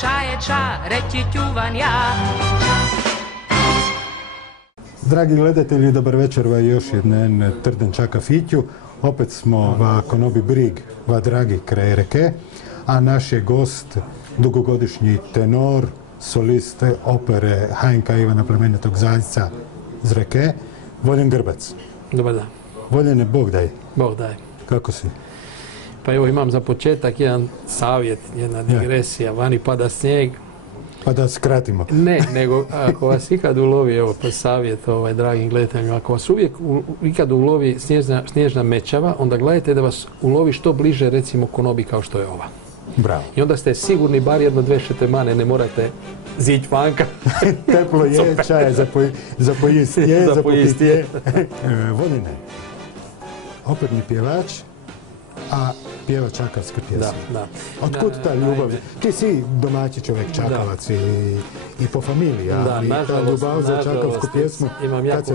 čaje ča, reći ću vam ja. Dragi gledatelji, dobar večer va još jeden trdenča kafiću. Opet smo va konobi brig va dragi kraj reke, a naš je gost dugogodišnji tenor, solist opere HNK Ivana Plemenitog Zaljca iz reke, Voljen Grbac. Dobar dan. Voljene, Bog daj. Bog daj. Kako si? Pa evo imam za početak jedan savjet, jedna digresija. Vani pada snijeg. Pa da skratimo. Ne, nego ako vas ikad ulovi, evo pa savjet dragim gledateljima, ako vas uvijek ikad ulovi snježna mećava, onda gledajte da vas ulovi što bliže recimo konobi kao što je ova. Bravo. I onda ste sigurni bar jedno dve šetemane, ne morate zić vanka. Teplo je, čaje za pojist je, za popit je. Voljene, operni pjevač, a pjeva čakavske pjesme. Da. Otkud ta ljubav? Ti si domaći čovjek, čakavac i po familiji, ali ta ljubav za čakavsku pjesmu, imam jako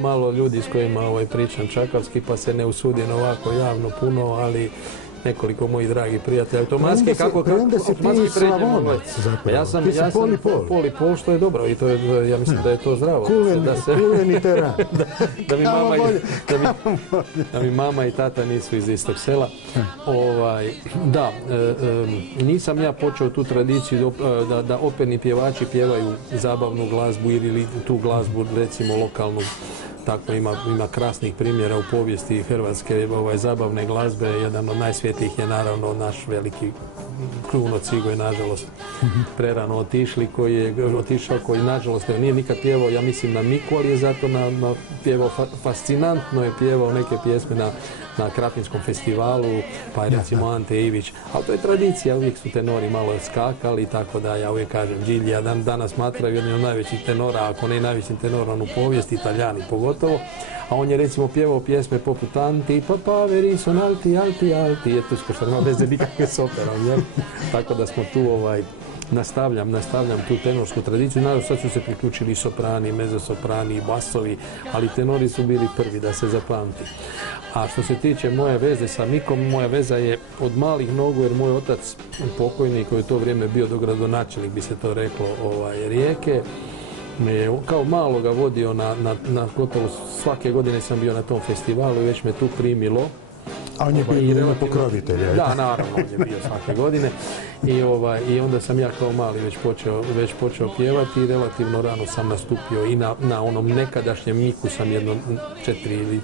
malo ljudi s kojima pričam čakavski, pa se ne usudim ovako javno puno, ali nekoliko mojih dragih prijatelja. Automatski kako premda si ti Slavonac zapravo. Ja sam pol i pol, što je dobro i to je, ja mislim da je to zdravo. Kulen i teran. Da mi mama i tata nisu iz istog sela. Da, nisam ja počeo tu tradiciju da operni pjevači pjevaju zabavnu glazbu ili tu glazbu recimo lokalnu. Tako ima krasnih primjera u povijesti hrvatske zabavne glazbe. Jedan od najsvjetlijih je naravno naš veliki Kruno Cvigo je nažalost prerano otišao, koji nažalost nije nikad pjevao, ja mislim na Miku, ali je zato pjevao, fascinantno je pjevao neke pjesme na Krapinskom festivalu, pa je recimo Ante Ivić. Ali to je tradicija, uvijek su tenori malo skakali, tako da ja uvijek kažem, Đilija danas smatraju jednim od najvećih tenora, ako ne najvećim tenorom u povijesti, Italijani pogotovo. A on je recimo pjevao pjesme poput Anti, papaveri, son alti, alti, alti, eto što nema veze nikakve s operom, jel? Tako da smo tu nastavljam tu tenorsku tradiciju. Naravno sad su se priključili soprani, mezosoprani i basovi, ali tenori su bili prvi da se zapamti. A što se tiče moje veze sa Mikom, moja veza je od malih nogu, jer moj otac pokojni koji je u to vrijeme bio dogradonačelnik, bi se to reklo, Rijeke, me je kao malo ga vodio na gotovo svake godine sam bio na tom festivalu i već me tu primilo. A on je bio pokrovitelj, je? Da, naravno, on je bio svake godine. I onda sam ja kao mali već počeo pjevati i relativno rano sam nastupio i na onom nekadašnjem Miku sam jedno 3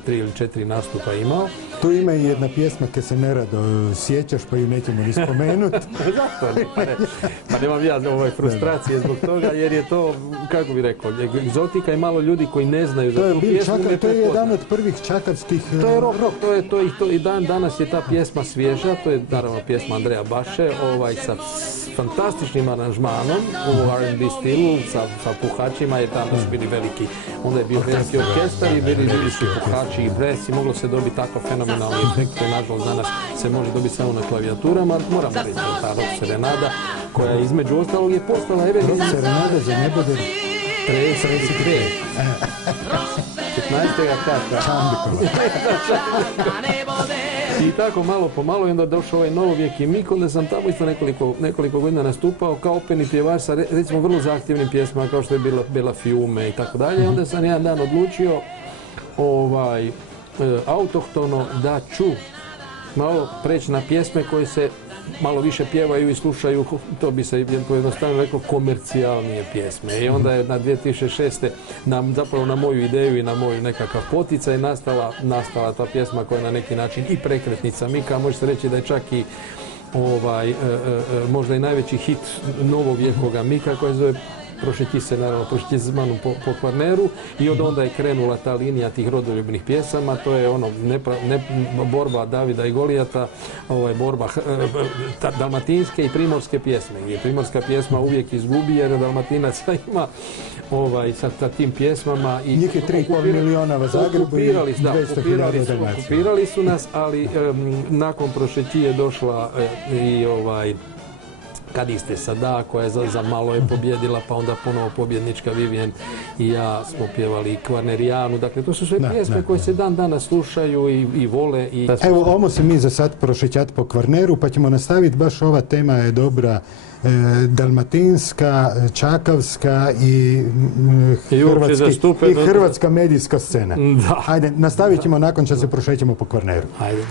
ili 4 nastupa imao. Tu ima i jedna pjesma kad se nerado sjećaš, pa ju nećemo ni spomenuti. Zašto ne? Pa nemam ja frustracije zbog toga, jer je to, kako bi rekao, egzotika i malo ljudi koji ne znaju za tu pjesmu. To je jedan od prvih čakavskih... To je rock, to i danas je ta pjesma svježa, to je naravno pjesma Andreja Baše, sa fantastičnim aranžmanom u R&B stilu, sa puhačima, jer tamo su bili veliki, onda je bio veliki orkestar i bili su puhači i bres i moglo se dobiti tako fenomenalni efekt koji nažalost danas se može dobiti samo na klavijaturama. Moramo reći ta rock serenada koja je između ostalog je postala rock serenada za nebode 32. 15. kata. I tako malo po malo, i onda došao ovaj novovijek i Mik, onda sam tamo isto nekoliko godina nastupao kao operni pjevač sa recimo vrlo zahtjevnim pjesmama kao što je Bela Fiume i tako dalje. Onda sam jedan dan odlučio autohtono da ću malo preći na pjesme koje se malo više pjevaju i slušaju, to bi se pojednostavno reklo, komercijalnije pjesme. I onda je na 2006. zapravo na moju ideju i na moju nekakav poticaj nastala ta pjesma koja je na neki način i prekretnica Mika. Može se reći da je čak i možda i najveći hit novovjekoga Mika koji zove Prošeći se s manom po Kvarneru i od onda je krenula ta linija tih rodoljubnih pjesama, to je borba Davida i Golijata, borba dalmatinske i primorske pjesme, gdje primorska pjesma uvijek izgubi jer Dalmatinaca ima sa tim pjesmama. Njih je 3,5 miliona u Zagrebu i 200.000 Dalmacija. Okupirali su nas, ali nakon Prošeći je došla i Kadiste Sada koja je za malo je pobjedila, pa onda ponovo pobjednička Vivian i ja smo pjevali Kvarnerijanu. Dakle, to su sve pjesme koje se dan danas slušaju i vole. Evo, ovo se mi za sad prošećati po Kvarneru, pa ćemo nastaviti, baš ova tema je dobra, dalmatinska, čakavska i hrvatska medijska scena. Da. Hajde, nastavit ćemo nakon što se prošećemo po Kvarneru. Hajde.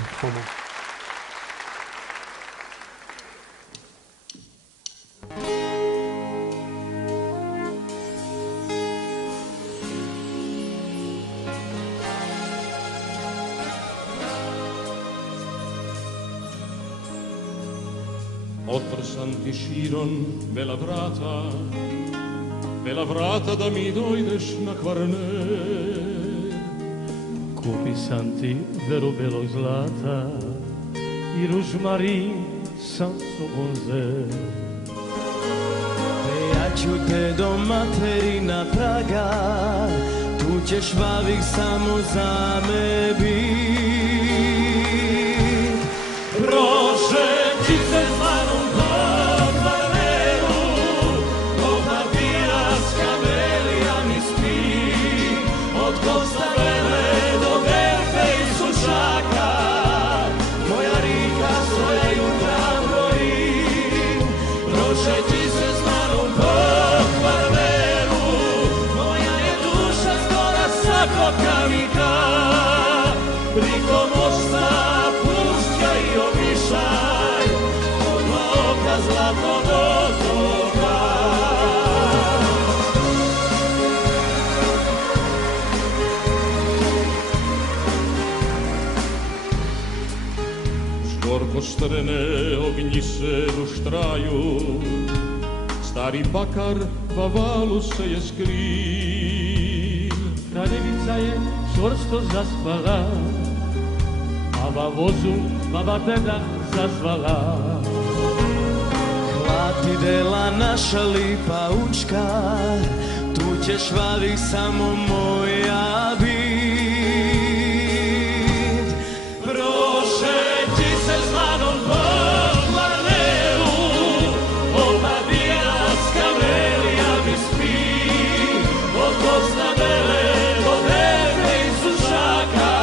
Otvor sam ti širom bela vrata da mi dojdeš na Kvarner. Kupi sam ti veru belog zlata i ružmarin sam sobom zer. Ja ću te do materina praga, tu ćeš vavik samo za me bit. Prošeći se zvanom po Kvarneru, kopa pijaska velija mi spi, od Kosta Vele do Berbe i Sušaka, moja rika svoja jutra broji. Prošeći se zvanom po Kvarneru, moja je duša skora sa kopkamika, priko mosta pušća i obišaj, od oka zlatnog otoka. Žgorko štrene ognji se luštraju, stari bakar vavalu se je skril. Kraljevica je čvrsto zaspala, a vozu baba deda zazvala. Hlati dela naša lipa učka, tu ćeš vavik samo moja bit. Prošeći se zvanom po Kvarneru, oba bijaska velija mi spi, od Kosta Vele do Berbe i Sušaka,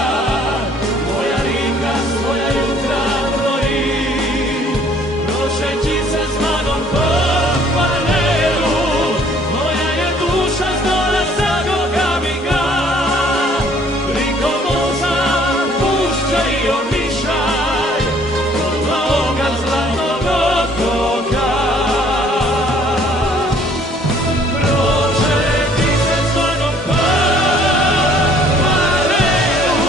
moja rika svoja jutra broji. Prošeći se zvanom po Kvarneru, moja je duša zdora sa gokamiga, priko moza pušća i omišaj, kod dva oka zlatnog otoka. Prošeći se zvanom po Kvarneru,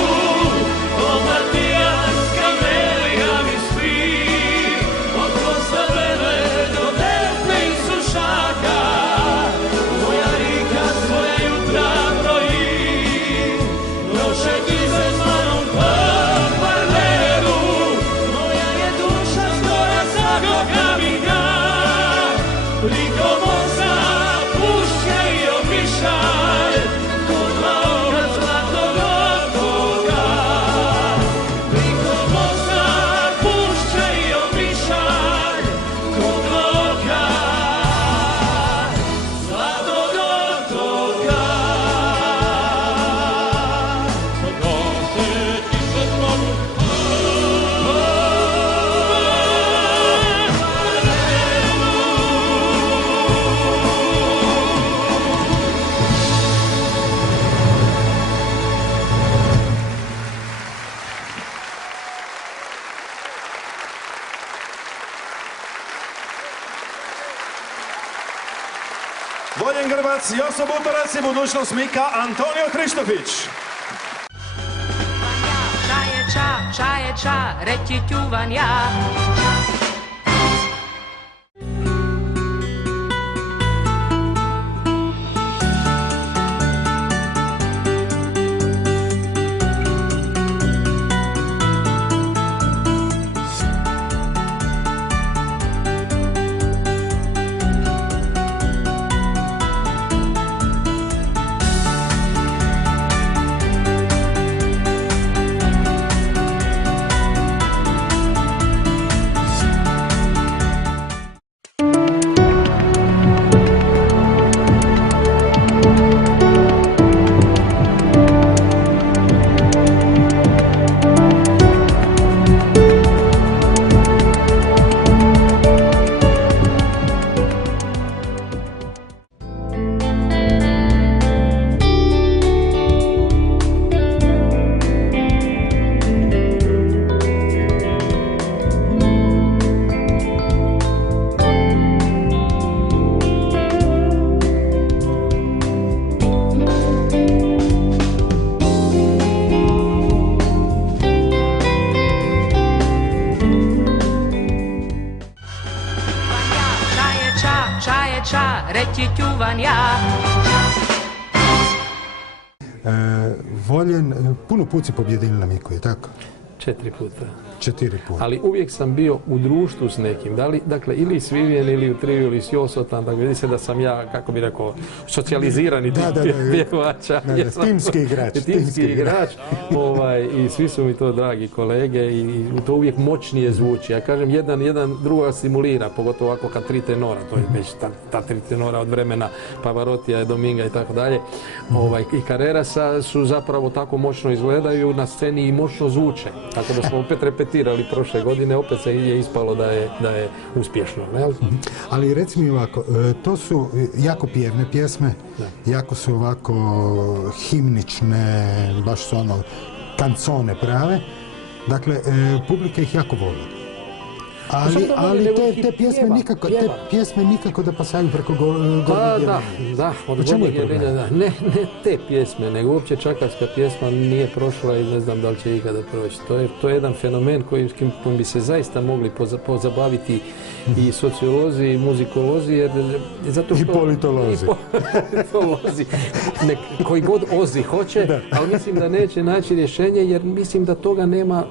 oba pijaska velija mi spi, od Kosta Vele do Berbe i Sušaka, moja rika svoja jutra broji. Prošeći se zvanom po Kvarneru, moja je duša skora sa gokamiga, priko moza pušća i omišaj, kod dva oka zlatnog otoka. Priko moza pušća i omišaj, kod dva oka zlatnog otoka. Prošeći se zvanom po Voljen Grbac, Joso Butorac i budućnost Mika Antonio Hrištofić. Čaje ča, reći ću vam ja. je ča, reći ću vam ja. Voljen, puno put si pobjedili na Miku, je tako? 4 puta. 4 puta. Ali uvijek sam bio u društvu s nekim. Dakle, ili s Vivijen, ili u Triju, ili s Josotan. Dakle, vidi se da sam ja, kako bi rekao, socijalizirani pjevača. Timski igrač. Timski igrač. I svi su mi to dragi kolege i to uvijek moćnije zvuči. Ja kažem, jedan druga simulira, pogotovo ovako kad 3 tenora, to je već ta 3 tenora od vremena Pavarotija, Dominga i tako dalje. I Carrerasa su zapravo tako moćno izgledaju na sceni i moćno zvuče. Tako da smo opet repetirali prošle godine, opet se je ispalo da je uspješno. Ne? Ali reci mi ovako, to su jako pjevne pjesme, jako su ovako himnične, baš su ono kancone prave. Dakle, publika ih jako voli. Ali te pjesme nikako da pasaju preko Gornjeg Jelenja. Da, od Gornjeg Jelenja, ne te pjesme, nego uopće čakavska pjesma nije prošla i ne znam da li će ikada proći. To je jedan fenomen kojim bi se zaista mogli pozabaviti i sociolozi, i muzikolozi, i politolozi. Koji god Ozi hoće, ali mislim da neće naći rješenje, jer mislim da toga nema.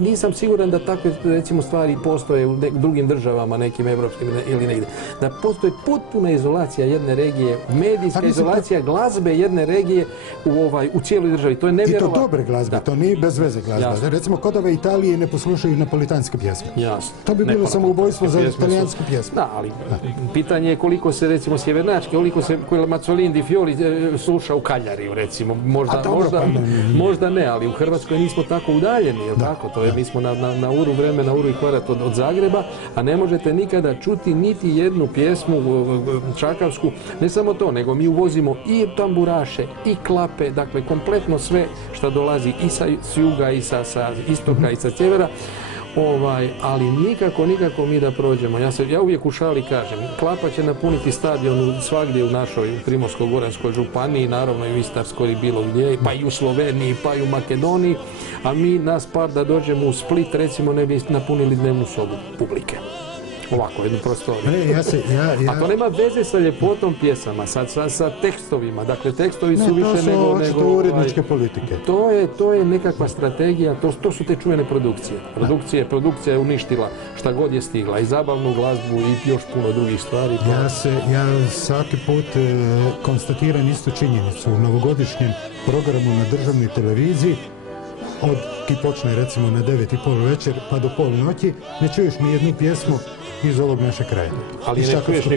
Nisam siguran da takve, recimo, stvari postoje u drugim državama, nekim evropskim ili negdje. Da postoji potpuna izolacija jedne regije, medijska izolacija glazbe jedne regije u cijeloj državi. To je nevjerovatno. I to dobre glazbe, to nije bez veze glazba. Recimo, kod ove Italije ne poslušaju napolitanske pjesme. Jasno. To bi bilo samoubojstvo za italijanske pjesme. Da, ali pitanje je koliko se, recimo, sjevernačke, koliko se Mazzolini di Fiori sluša u Kaljariju, recimo. Možda ne, ali u Hrvatskoj nismo tako udaljeni, je li tako? Mi smo na uru vremena, uru i kvadrat od Zagreba, a ne možete nikada čuti niti jednu pjesmu čakavsku. Ne samo to, nego mi uvozimo i tamburaše, i klape, dakle kompletno sve što dolazi i sa juga, i sa istoka, i sa sjevera. Ali nikako mi da prođemo. Ja uvijek u šali kažem, klapa će napuniti stadion svagdje u našoj Primorsko-goranskoj županiji, naravno i u Istarskoj i bilo gdje, pa i u Sloveniji, pa i u Makedoniji, a nas par da dođemo u Split, recimo, ne bi napunili dnevnu sobu publike. Ovako, jednu prostoriju. A to nema veze sa ljepotom pjesama, sa tekstovima. Dakle, tekstovi su više nego... To su uredničke politike. To je nekakva strategija, to su te čuvene produkcije. Produkcija je uništila šta god je stigla, i zabavnu glazbu i još puno drugih stvari. Ja svaki put konstatiram istu činjenicu. U novogodišnjem programu na državnoj televiziji, ki počne recimo na 9:30 večer pa do ponoći, ne čuješ ni jednu pjesmu iz ovog našeg kraja. Ali ne čuješ ni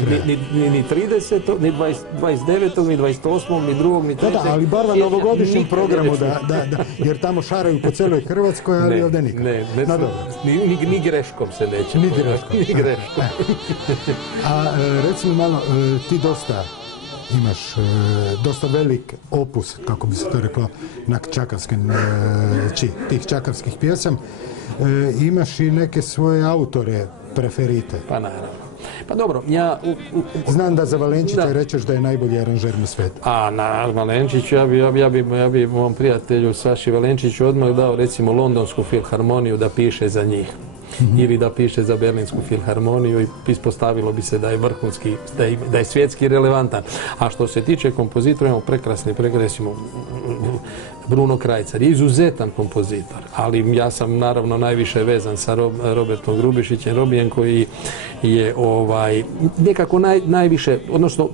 30, ni 29, ni 28, ni 2, ni 3. Da, ali bar na novogodišnjem programu, jer tamo šaraju po cijeloj Hrvatskoj, ali ovdje nikad. Ni greškom se neće. Ni greškom. A recimo malo, ti imaš dosta velik opus, kako bi se to reklo, na tih čakavskih pjesam. Imaš i neke svoje autore preferite. Pa naravno. Pa dobro, ja... Znam da za Valenčića rečeš da je najbolji aranžer na svijetu. A na Valenčiću, ja bi mom prijatelju Saši Valenčiću odmah dao, recimo, Londonsku filharmoniju da piše za njih. Ili da piše za Berlinsku filharmoniju i ispostavilo bi se da je vrhunski, da je svjetski relevantan. A što se tiče kompozitora, imamo prekrasni, Bruno Krajcar je izuzetan kompozitor, ali ja sam naravno najviše vezan sa Robertom Grubišićem, Robijem, koji je nekako najviše, odnosno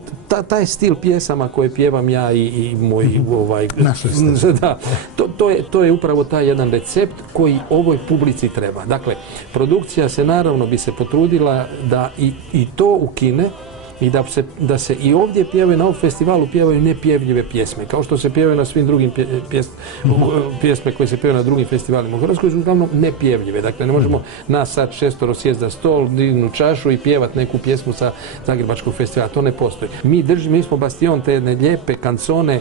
taj stil pjesama koje pjevam ja i moj da, to je upravo taj jedan recept koji ovoj publici treba. Dakle, produkcija se naravno bi se potrudila da i to ukine i da se i ovdje pjevaju, na ovom festivalu pjevaju nepjevljive pjesme, kao što se pjevaju na svim drugim pjesme koje se pjevaju na drugim festivalima. U Hrvatskoj su uglavnom nepjevljive, dakle ne možemo nas sad 6 sjest za stol, dignu čašu i pjevat neku pjesmu sa Zagrebačkog festivala, to ne postoji. Mi smo bastion te jedne lijepe kancone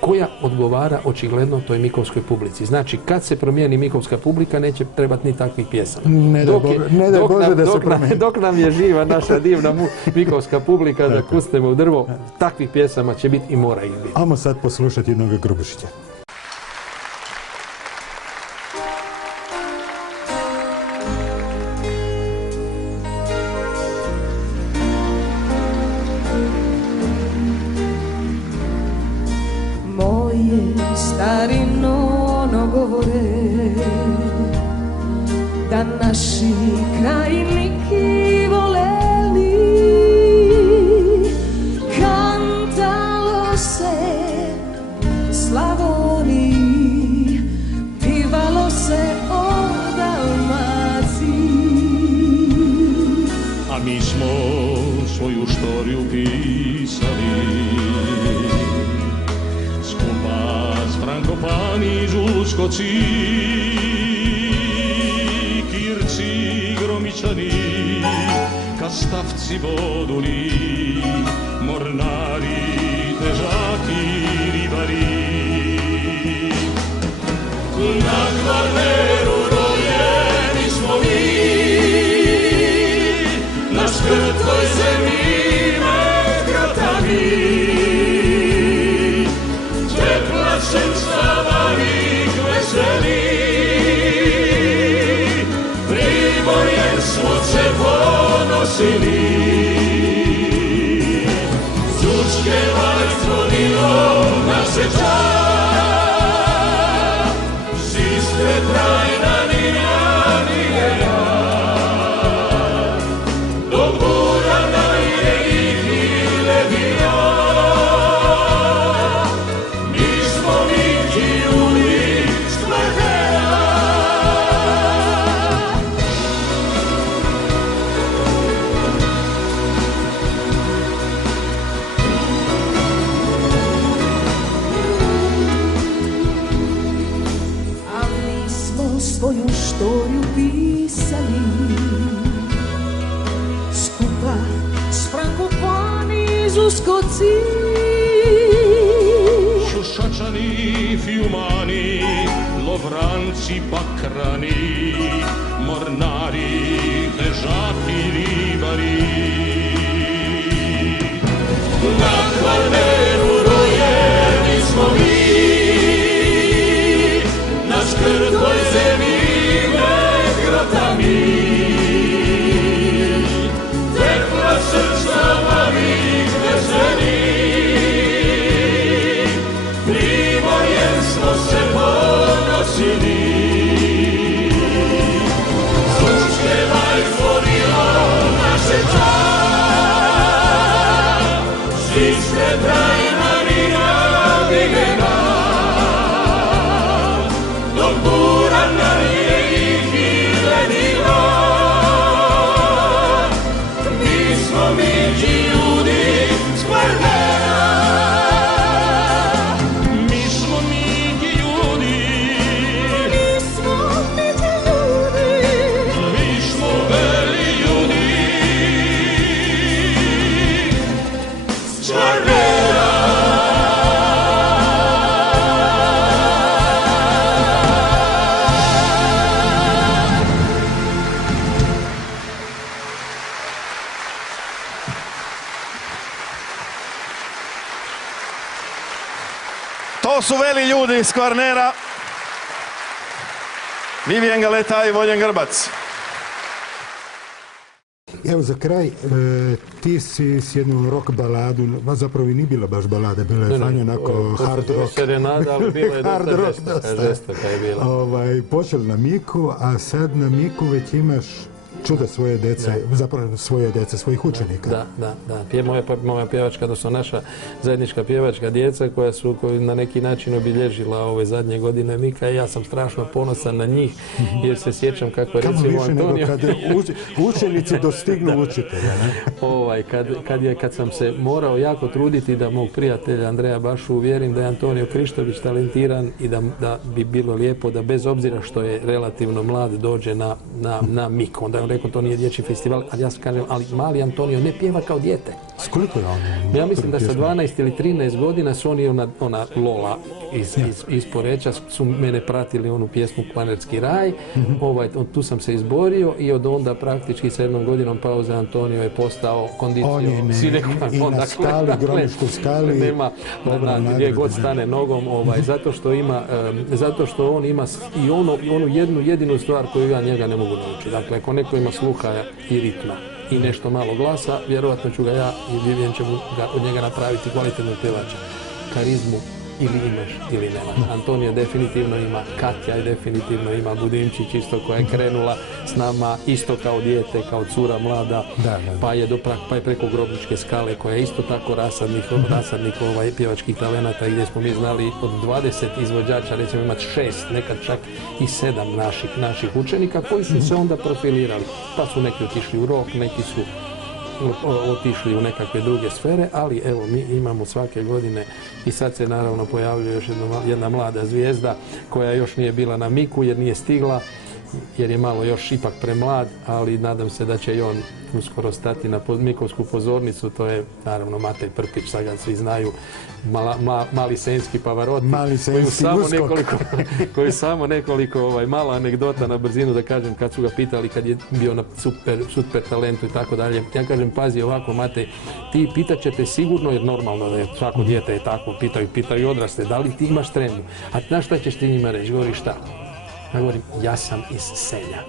koja odgovara očigledno toj mikovskoj publici. Znači, kad se promijeni mikovska publika, neće trebati ni takvih pjesama. Dok nam je živa naša divna mikovska publika, da kustemo u drvo, takvih pjesama će biti i mora ih biti. Ajmo sad poslušati jednog Grubišića. naši krajniki voleli, kantalo se Slavoniji, pivalo se o Dalmaciji. A mi smo svoju štoriju pisali skupa s Frankopani iz Uskoci, Kirci, Gromičani, Kastavci, Voduni, Mornari, težaki, ribari. Na Kvarneru rojeni smo mi, na škrtoj zemlji med grotami, Čeplašen Savanik veseli, Primorjem smo se ponosili. Čučke zvonilo naše čast, Sistre trajna nina nigena, do Burana je ih ledina. Mi smo Miki ljudi s Kvarnera. A mi smo svoju štoriju pisali skupa s Frankopani iz Uskoci. Šušačani, Fiumani, Lovranci, Bakrani, Mornari, težaki, ribari. Na Kvarneru rojeni smo mi, na škrtoj zemlji med grotami, tekla srca mavih veseli, Primorjem smo se ponosili. Zvučkevaj zvonilo naše čast, Sistre trajna nina nigena, do Burana je ih ledina. Mi smo Miki ljudi s Kvarnera. Mi smo Miki ljudi, Mi smo Miki ljudi, mi smo veli ljudi s Kvarnera. To su veli ljudi iz Kvarnera. Vivien Galeta i Voljen Grbac. Evo za kraj, ti si s jednom rock baladu, zapravo i nije bila baš balada, bila je fajno onako hard rock. Serenada, ali bila je dosta žestoka je bila. Počeli na Miku, a sad na Miku već imaš čuda svoje dece, zapravo svoje dece, svojih učenika. Da. Moja pjevačka, to su naša zajednička pjevačka djeca koja su na neki način obilježila ove zadnje godine Mika i ja sam strašno ponosan na njih jer se sjećam kako recimo Antonio... Kad učenici dostignu učitelja. Kad sam se morao jako truditi da mog prijatelja Andreja Bašu uvjerim da je Antonio Krištović talentiran i da bi bilo lijepo da bez obzira što je relativno mlad dođe na Mik. Onda je on rekao to nije dječji festival, ali ja kažem, ali mali Antonio ne pjeva kao dijete. S koliko je on? Ja mislim da sa 12 ili 13 godina su oni ona Lola iz Poreča su mene pratili onu pjesmu Kvarnerski raj. Tu sam se izborio i od onda praktički sa jednom godinom pauze Antonio je postao kondicio. I na skali, Gromiškoj skali. Nema gdje god stane nogom, zato što on ima i onu jednu jedinu stvar koju ja njega ne mogu naučiti. Dakle, ako neko ima sluha i ritma i nešto malo glasa, vjerojatno ću ga ja i Vivien ćemo od njega napraviti kvalitetnog pjevača. Karizmu ili imaš ili nemaš. Antonija definitivno ima, Katja je definitivno ima, Budimčić isto koja je krenula s nama isto kao dijete, kao cura mlada, pa je preko Grobničke skale koja je isto tako rasadnik pjevačkih talenata gdje smo mi znali od 20 izvođača recimo imati 6, nekad čak i 7 naših učenika koji su se onda profilirali. Pa su neki otišli u rock, neki su otišli u nekakve druge sfere, ali evo mi imamo svake godine i sad se naravno pojavljuje još jedna mlada zvijezda koja još nije bila na miku jer nije stigla, jer je malo još ipak premlad, ali nadam se da će i on uskoro stati na mikovsku pozornicu. To je naravno Matej Prpić, sad ga svi znaju, mali Senjski Pavaroti, koji samo nekoliko mala anegdota na brzinu da kažem kad su ga pitali kad je bio na super talentu i tako dalje. Ja kažem, pazi ovako Matej, ti pitat ćete sigurno, jer normalno da je svako dijete je tako, pitaju odrasle, da li ti imaš tremu? A znaš šta ćeš ti njima reći? Govori šta? Ja govorim, ja sam iz Senja.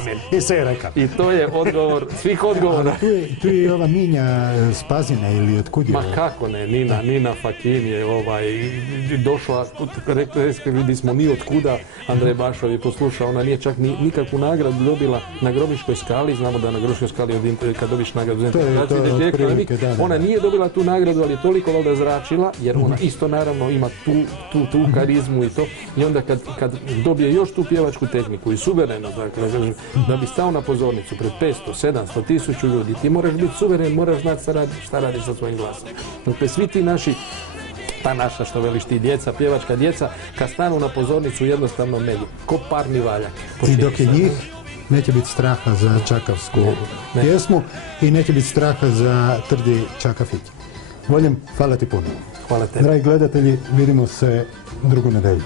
Amen. I sve je rekao. I to je odgovor, svih odgovora. Tu je i ova Minja s Pazine ili otkud je? Ma kako ne, Nina Fakin je došla, rekli bismo ni otkuda, Andrej Bašov je poslušao, ona nije čak nikakvu nagradu dobila na Grobničkoj skali, znamo da na Grobničkoj skali kad dobiš nagradu, ona nije dobila tu nagradu, ali je toliko valjda zračila, jer ona isto naravno ima tu karizmu i to, i onda kad dobije još tu pjevačku tehniku i suvereno, dakle, da bi stao na pozornicu pred 500, 700, 1000 ljudi, ti moraš biti suveren, moraš znati šta radiš sa svojim glasom. Dakle, svi ti naši, ta naša, što veliš ti, djeca, pjevačka djeca, kad stanu na pozornicu jednostavno melju, ko parni valjak. I dok je njih, neće biti straha za čakavsku pjesmu i neće biti straha za Trdi Čakafić. Voljem, hvala ti puno. Hvala tebi. Dragi gledatelji, vidimo se drugu nedelju.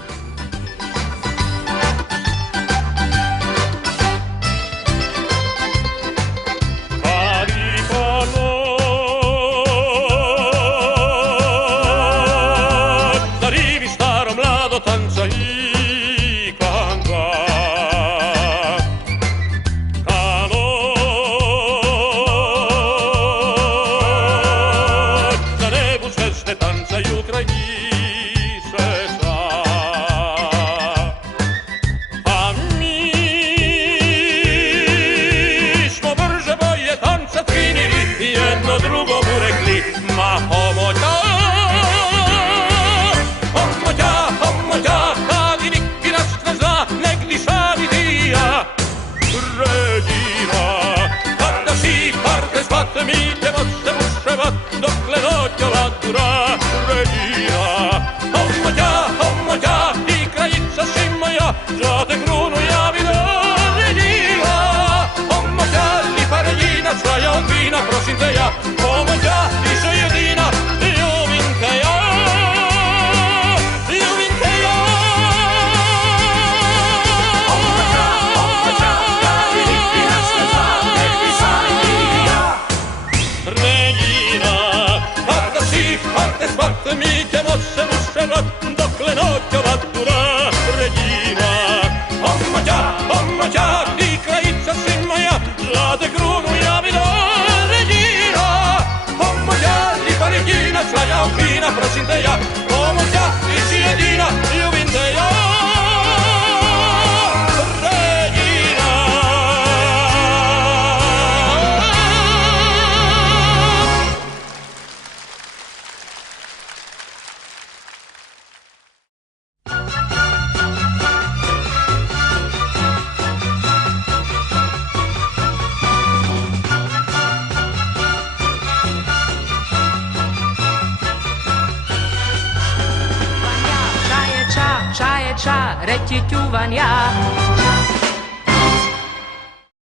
Reći ću vam ja.